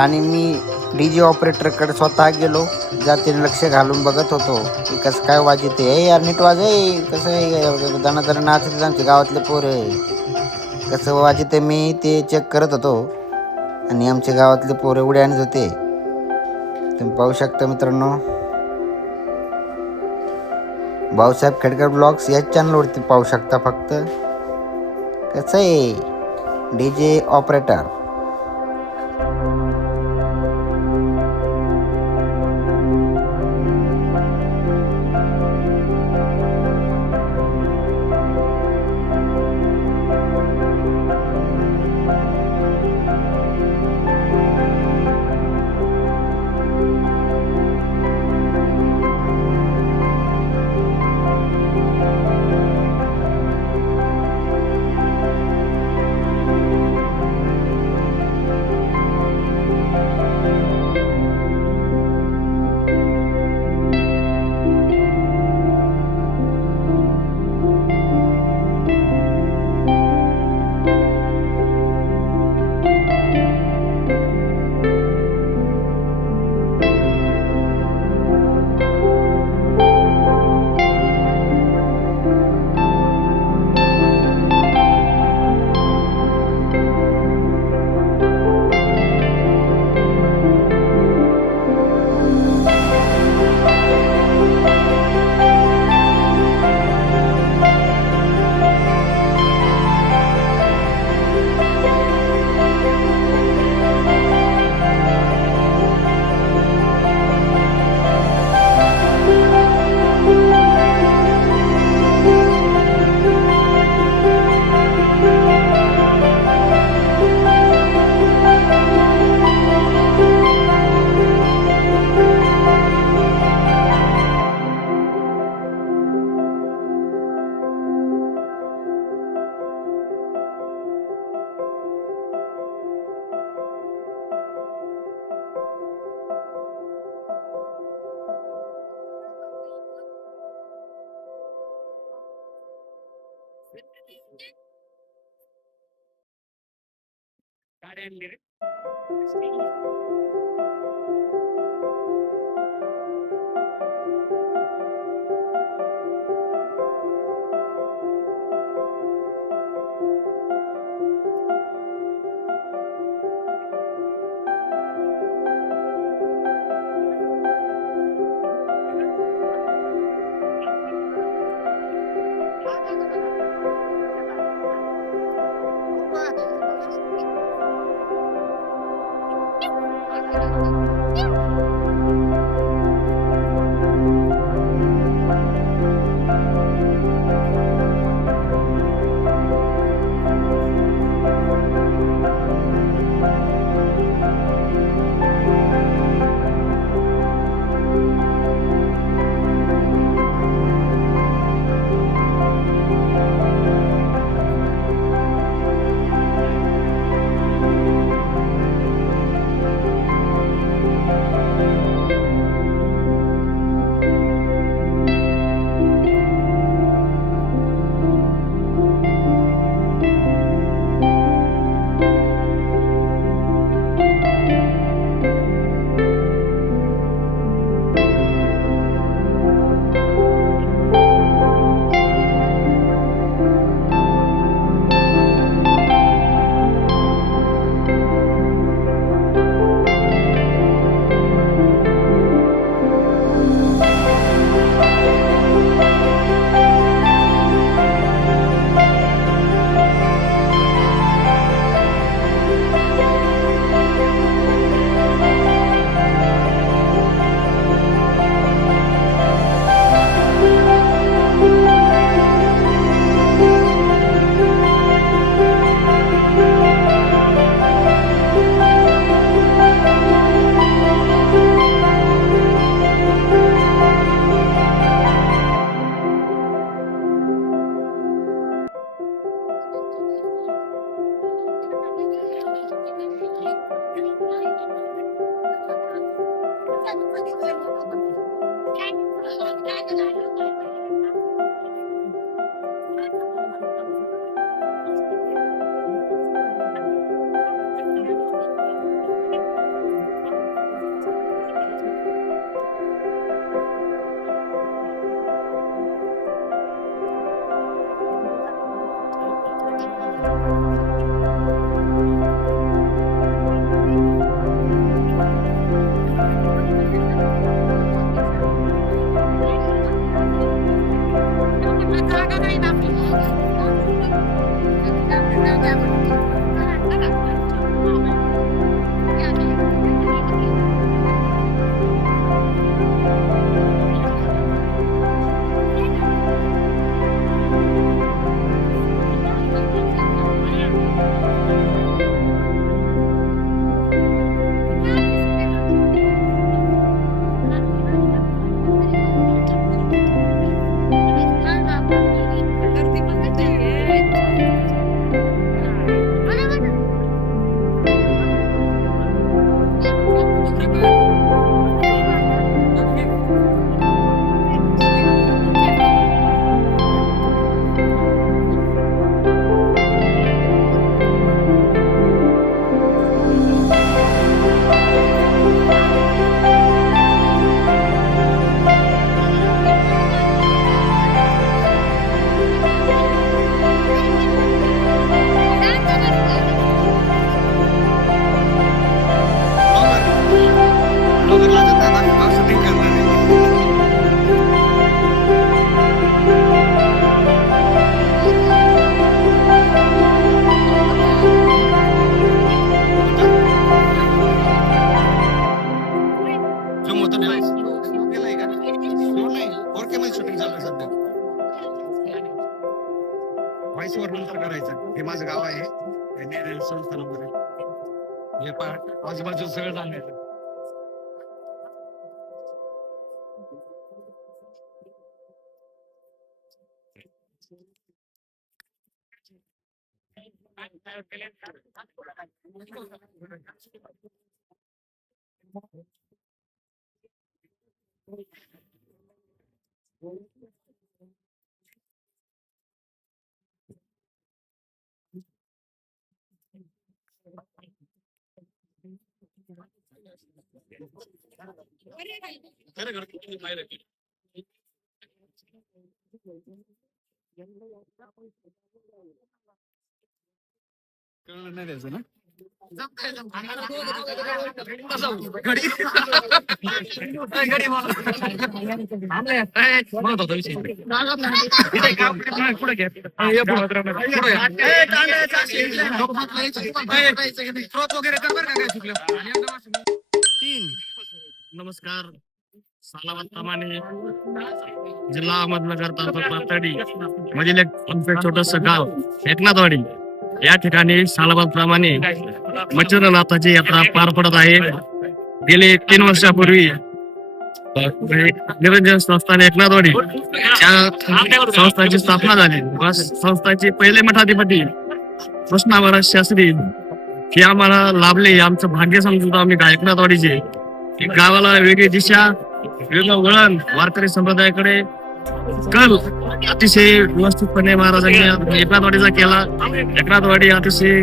आणि मी DJ ऑपरेटरकडे स्वतः गेलो, जातीने लक्ष घालून बघत होतो की कसं काय वाजते. यार नीट वाज, कसं आहे दणादण नाचते आमच्या गावातले पोरं, कसं वाजते मी ते चेक करत होतो. आणि आमच्या गावातले पोरं उड्या आणत होते. तुम्ही पाहू शकता मित्रांनो, भाऊसाहेब खेडकर ब्लॉग्स याच चॅनलवरती पाहू शकता. फक्त कसं आहे DJ ऑपरेटर. व्हॉइसवर नंतर करायचं. हे माझं गाव आहे, संस्थानामध्ये हे आजूबाजू सगळं सांगायचं. कळलं नाही द्यायचं ना. नमस्कार. सालावत प्रमाणे जिल्हा अहमदनगर तालुका पाथर्डी मधील एक छोटस गाव एकनाथवाडी या ठिकाणी सालाबाद प्रमाणे मच्छरनाथाची यात्रा पार पडत आहे. गेले 3 वर्षापूर्वी निरंजन संस्थान एकनाथवाडी या संस्थाची स्थापना झाली. संस्थाचे पहिले मठाधिपती कृष्णा महाराज शास्त्री हे आम्हाला लाभले. आमचं भाग्य समजतो आम्ही एकनाथवाडीचे. गावाला वेगळी दिशा, वेगळं वळण वारकरी संप्रदायाकडे कल अतिशय व्यवस्थितपणे महाराजांनी एकनाथवाडीचा केला. एकनाथवाडी अतिशय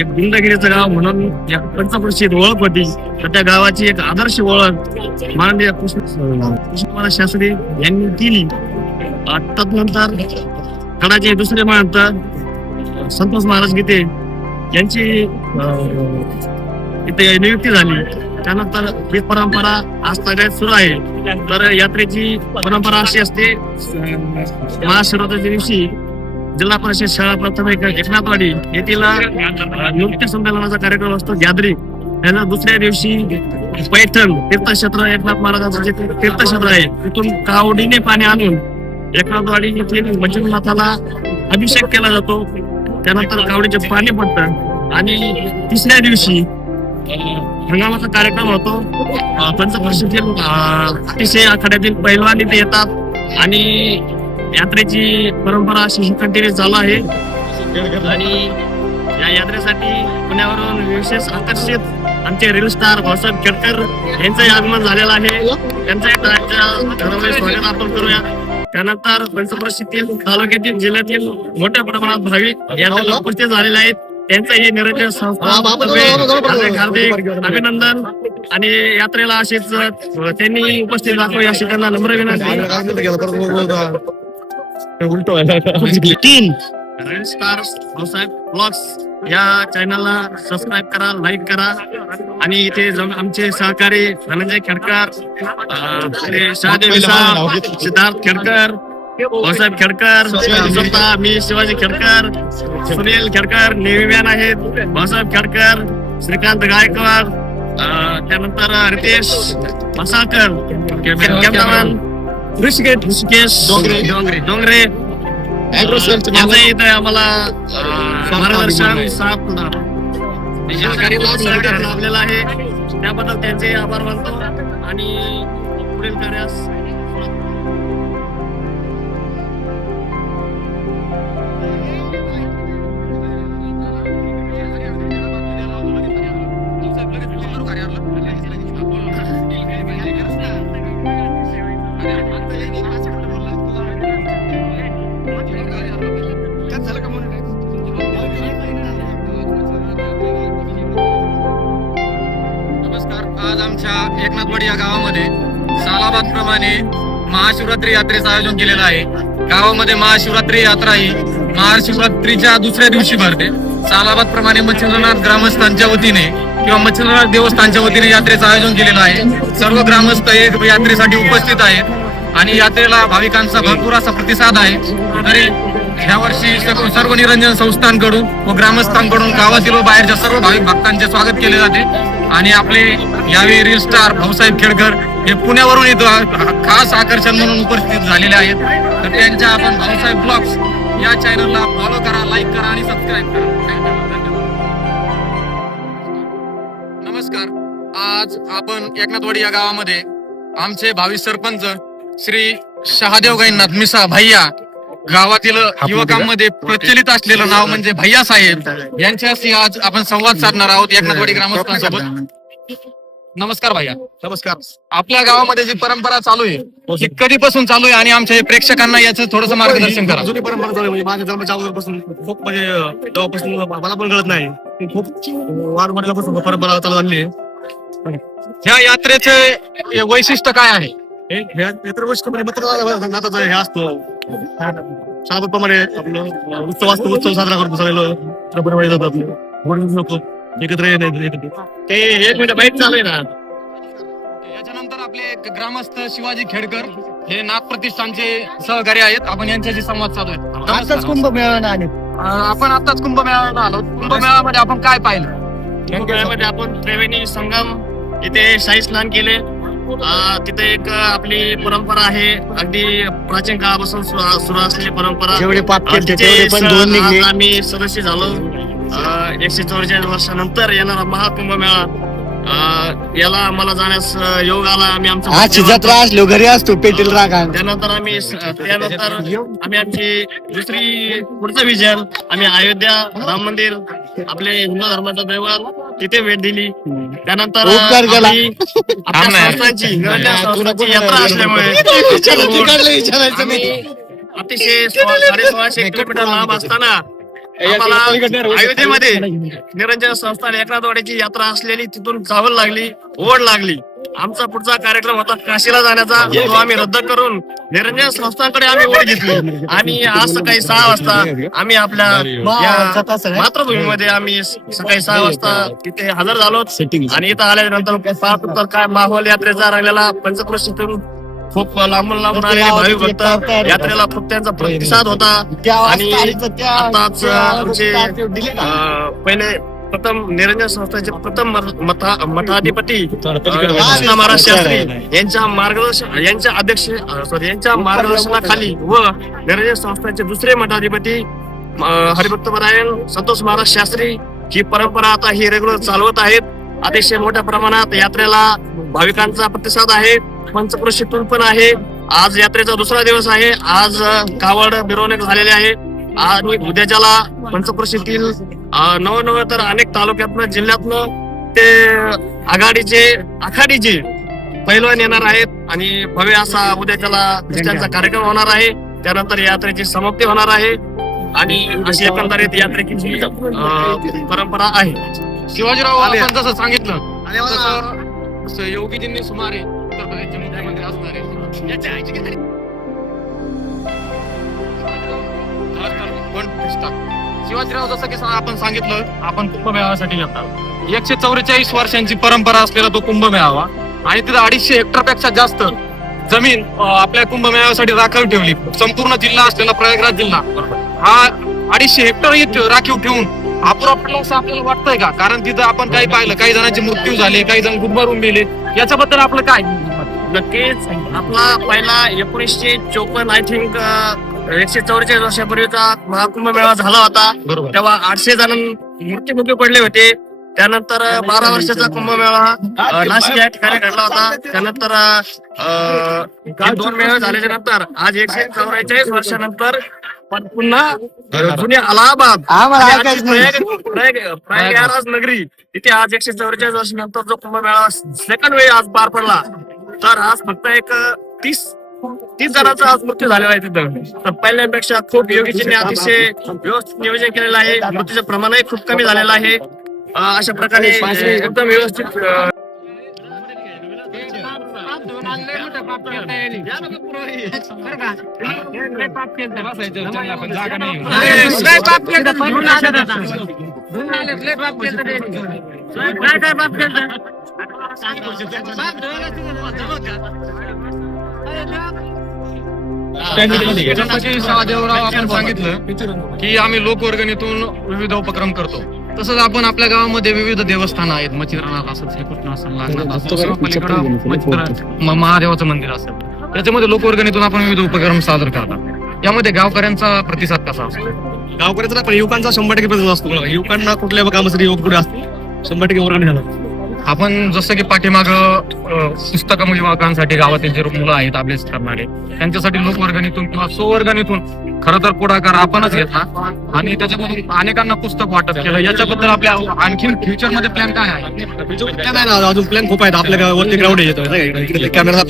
एक गुंडगिरीचं गाव म्हणून या पंचक्रोशीत ओळख होती. तर त्या गावाची एक आदर्श ओळख माननीय कृष्ण महाराज शास्त्री यांनी केली. तदनंतर गडाचे दुसरे महंत संतोष महाराज गीते यांची इथे नियुक्ती झाली. त्यानंतर ही परंपरा आज सगळ्यात सुरू आहे. तर यात्रेची परंपरा अशी असते, महाशिवरात्रीच्या दिवशी जिल्हा परिषद शाळा प्राथमिक एकनाथवाडी येथील नृत्य संमेलनाचा कार्यक्रम असतो गॅदरिंग. त्यानंतर दुसऱ्या दिवशी पैठण तीर्थक्षेत्र एकनाथ महाराजांचं जे तीर्थक्षेत्र आहे तिथून कावडीने पाणी आणून एकनाथवाडी येथील मंजुनाथाला अभिषेक केला जातो. त्यानंतर कावडीचे पाणी पडतं आणि तिसऱ्या दिवशी हंगामाचा कार्यक्रम होतो. पंचक्रोशीतील अतिशय आखाड्यातील पैलवान इथे येतात आणि यात्रेची परंपरा अशी कंटिन्यू चालू आहे. आणि या यात्रेसाठी पुण्यावरून विशेष आकर्षित आमचे रील स्टार भाऊसाहेब खेडकर यांचंही आगमन झालेलं आहे. त्यांचं घरामध्ये स्वागत आपण करूया. त्यानंतर पंचक्रोशीतील तालुक्यातील जिल्ह्यातील मोठ्या प्रमाणात भाविक यात्रेला उपस्थित झालेले आहेत. त्यांचंही निरंजन संस्था हार्दिक अभिनंदन. आणि यात्रेला अशीच त्यांनी उपस्थित दाखवा अशी त्यांना नम्र विनंती. रील स्टार्स भाऊसाहेब ब्लॉग्स या चॅनलला सबस्क्राईब करा, लाईक करा. आणि इथे आमचे सहकारी धनंजय खेडकर, शहादेव विसाळ, सिद्धार्थ खेडकर, भाऊसाहेब खेडकर, स्वतः मी शिवाजी खेडकर, सुनील खेडकर नेव्हीमॅन आहेत, भाऊसाहेब खेडकर, श्रीकांत गायकवाड, त्यानंतर रितेश मसाळकर, कॅमेरामॅन ऋषिकेश डोंगरे यांचं इथे आम्हाला मार्गदर्शन साथ लाभलेला आहे. त्याबद्दल त्यांचे आभार मानतो आणि पुढील कार्यास नमस्कार. आज आमच्या एकनाथवाडी या गावामध्ये सालाबाद प्रमाणे महाशिवरात्री यात्रेचं आयोजन केलेलं आहे. गावामध्ये महाशिवरात्री यात्रा ही महाशिवरात्रीच्या दुसऱ्या दिवशी भरते. सालाबाद प्रमाणे मच्छिंद्रनाथ ग्रामस्थांच्या वतीने किंवा मच्छिंद्रनाथ देवस्थानच्या वतीने यात्रेचं आयोजन केलेलं आहे. सर्व ग्रामस्थ एक यात्रेसाठी उपस्थित आहेत आणि यात्रेला भाविकांचा भरपूर असा प्रतिसाद आहे. तरी ह्या वर्षी सर्व निरंजन संस्थांकडून व ग्रामस्थांकडून गावातील व बाहेरच्या सर्व भाविक भक्तांचे स्वागत केले जाते. आणि आपले यावेळी रील स्टार भाऊसाहेब खेडकर हे पुण्यावरून इथं खास आकर्षण म्हणून उपस्थित झालेले आहेत. तर त्यांच्या आपण भाऊसाहेब ब्लॉग्स या चॅनलला फॉलो करा, लाईक करा आणि सबस्क्राईब करा. नमस्कार. आज आपण एकनाथवाडी या गावामध्ये आमचे भावी सरपंच श्री शहादेव गैनाथ मिसा भैया, गावातील युवकांमध्ये प्रचलित असलेलं नाव म्हणजे भैया साहेब, यांच्याशी आज आपण संवाद साधणार आहोत एकनाथवाडी ग्रामस्थांसोबत. नमस्कार भैया. नमस्कार. आपल्या गावामध्ये जी परंपरा चालू आहे ती कधीपासून चालू आहे आणि आमच्या प्रेक्षकांना याचं थोडंसं मार्गदर्शन करा. जुनी परंपरा चालू आहे. म्हणजे माझ्या जन्माच्या अगोदरपासून खूप म्हणजे तेव्हापासून मला पण कळत नाही, खूप वारमडल्यापासून परंपरा चालू झाली आहे. ह्या यात्रेचे वैशिष्ट्य काय आहे? इतर गोष्ट म्हणजे नाताचा हे असतो शाळाप्रमाणे आपलं उत्सव असतो, उत्सव साजरा करतो सगळे जातो आपलं एकत्र ते 1 मिनिट बाईक चालू आहे ना. याच्यानंतर आपले ग्रामस्थ शिवाजी खेडकर हे नाथ प्रतिष्ठानचे सहकारी आहेत. आपण यांच्याशी संवाद साधू आहेत. आताच कुंभमेळा आले. आपण आताच कुंभमेळ्याला आलो. कुंभमेळ्यामध्ये आपण काय पाहिलं? कुंभमेळ्यामध्ये आपण त्रिवेणी संगम इथे शाही स्नान केले. तिथे एक आपली परंपरा आहे, अगदी प्राचीन काळापासून सुरू असलेली परंपरा. जेवढे पाप केले तेवढे पण धुवून निघले. आम्ही सदस्य झालो. 144 वर्षानंतर येणारा महाकुंभमेळा याला आम्हाला जाण्यास योग आला. आम्ही आज जत्रा असलो घरी असतो पेटील राखा. त्यानंतर आम्ही आमची दुसरी पुढचं विजन आम्ही अयोध्या राम मंदिर आपले हिंदू धर्माचं दैवत तिथे भेट दिली. त्यानंतर आपल्या संस्थांची यात्रा असल्यामुळे अतिशय 1650 किलोमीटर लांब असताना आम्हाला अयोध्येमध्ये निरंजन संस्थान एकनाथवाडीची यात्रा असलेली तिथून जावं लागली, ओढ लागली. आमचा पुढचा कार्यक्रम होता काशीला जाण्याचा, तो आम्ही रद्द करून निरंजन संस्थांकडे आम्ही ओढ घेतली. आणि आज सकाळी 6 वाजता आम्ही आपल्या मातृभूमीमध्ये आम्ही सकाळी 6 वाजता तिथे हजर झालो. आणि इथं आल्यानंतर पाहतो तर काय माहोल यात्रेचा राहिलेला. पंचक्रोशीतून खूप लांबून आलेले भाविक भक्त यात्रेला खूप त्यांचा प्रतिसाद होता. आणि आताच आमचे पहिले प्रथम निरंजन संस्थांचे प्रथम मठाधिपती कृष्ण महाराज शास्त्री यांच्या मार्गदर्शनाखाली व निरंजन संस्थांचे दुसरे मठाधिपती हरिभक्तपरायण संतोष महाराज शास्त्री ही परंपरा आता ही रेग्युलर चालवत आहेत. अतिशय मोठ्या प्रमाणात यात्रेला भाविकांचा प्रतिसाद आहे. पंचक्रोशीतून पण आहे. आज यात्रेचा दुसरा दिवस आहे. आज कावड मिरवणूक झालेली आहे. आणि उद्याच्याला पंचक्रोशीतील नवनव तर अनेक तालुक्यातनं जिल्ह्यातनं ते आघाडीचे पैलवान येणार आहेत आणि भव्य असा उद्या त्याला त्यांचा कार्यक्रम होणार आहे. त्यानंतर यात्रेची समाप्ती होणार आहे आणि अशी एकंदरीत यात्रेची परंपरा आहे. शिवाजीराव आपण जसं सांगितलं तसं योगीजींनी सुमारे उत्तर प्रदेशचे मुख्यमंत्री असणारे शिवाजीराव जसं की आपण सांगितलं आपण कुंभमेळ्यासाठी येतात. 144 वर्षांची परंपरा असलेला तो कुंभमेळावा आणि तिथं 250 हेक्टरपेक्षा जास्त जमीन आपल्या कुंभमेळ्यासाठी राखीव ठेवली. संपूर्ण जिल्हा असलेला प्रयागराज जिल्हा हा 250 हेक्टर राखीव ठेवून अपुरा पडला असं आपल्याला वाटतंय का? कारण तिथं आपण काही पाहिलं, काही जणांचे मृत्यू झाले, काही जण गुदमरून गेले. याच्याबद्दल आपलं काय? नक्कीच आपला पहिला 1954 आय थिंक 144 वर्षापूर्वीचा महाकुंभ मेळा झाला होता. तेव्हा 800 जण मृत्युमुखी पडले होते. त्यानंतर 12 वर्षाचा कुंभमेळा नाशिक या ठिकाणी घडला होता. त्यानंतर 2 मेळे झाल्याच्या नंतर आज 144 वर्षानंतर पुन्हा जुने अलाहाबाद प्रयागराज नगरी इथे आज 144 वर्षानंतर जो कुंभमेळा सेकंड वेळी आज पार पडला. तर आज फक्त एक 30 जणांचा आज मृत्यू झालेला आहे तिथं. तर पहिल्यांपेक्षा खूप योगीजींनी अतिशय व्यवस्थित नियोजन केलेलं आहे. मृत्यूचं प्रमाणही खूप कमी झालेलं आहे. अशा प्रकारे एकदम व्यवस्थित शहादेवराव आपण सांगितलं की आम्ही लोकवर्गणीतून विविध उपक्रम करतो. तसंच आपण आपल्या गावामध्ये विविध देवस्थान आहेत. मच्छिंद्रनाथ असेल, श्रीकृष्ण असेल, नागनाथ असेल, पलीकडं महादेवाचं मंदिर असेल. त्याच्यामध्ये लोकवर्गणीतून आपण विविध उपक्रम सादर करतात. यामध्ये गावकऱ्यांचा प्रतिसाद कसा असतो? गावकऱ्याचा पण युवकांचा 100% प्रतिसाद असतो. युवकांना कुठल्या कामासाठी युवक पुढे असतो 100% वर्गणी झाला. आपण जसं की पाठीमाग पुस्तकं युवकांसाठी गावातील जे मुलं आहेत अभ्यास करणारे त्यांच्यासाठी लोकवर्गणीतून किंवा स्ववर्गणीतून खरं तर पुढाकार आपणच घेतला आणि त्याच्यामधून अनेकांना पुस्तक वाटप केलं. याच्याबद्दल आपल्या आणखी फ्युचर मध्ये प्लॅन काय आहे? अजून प्लॅन खूप आहेत. आपल्या गावावरती ग्राउंड येतो कॅमेरा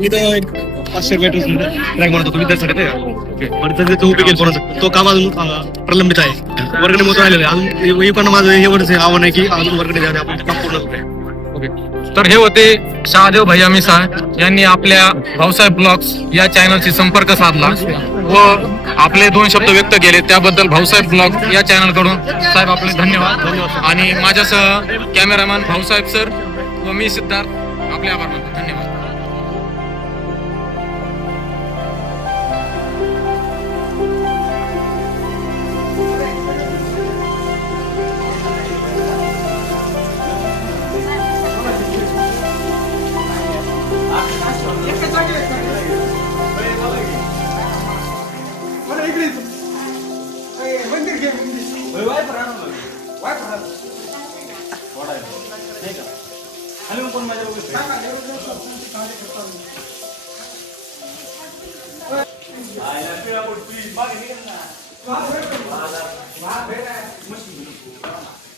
इथं 500 मीटर ट्रॅक म्हणतो तुम्ही त्यासाठी उभी केली. तो काम अजून प्रलंबित आहे. वर्गणी मोठं राहिलेलं आहे. अजून युवकांना माझं हे वर्ष आव्हान आहे की अजून वर्गणी द्यावी. आपण काम पूर्ण ओके. तर हे होते शहादेव भैया मिसाळ यांनी आपल्या भाऊसाहेब ब्लॉग्स या चॅनलशी संपर्क साधला व आपले 2 शब्द व्यक्त केले. त्याबद्दल भाऊसाहेब ब्लॉग या चॅनल कडून साहेब आपले धन्यवाद. आणि माझ्यासह कॅमेरामॅन भाऊसाहेब सर व मी सिद्धार्थ आपले आभार मानतो. धन्यवाद.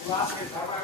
Wow.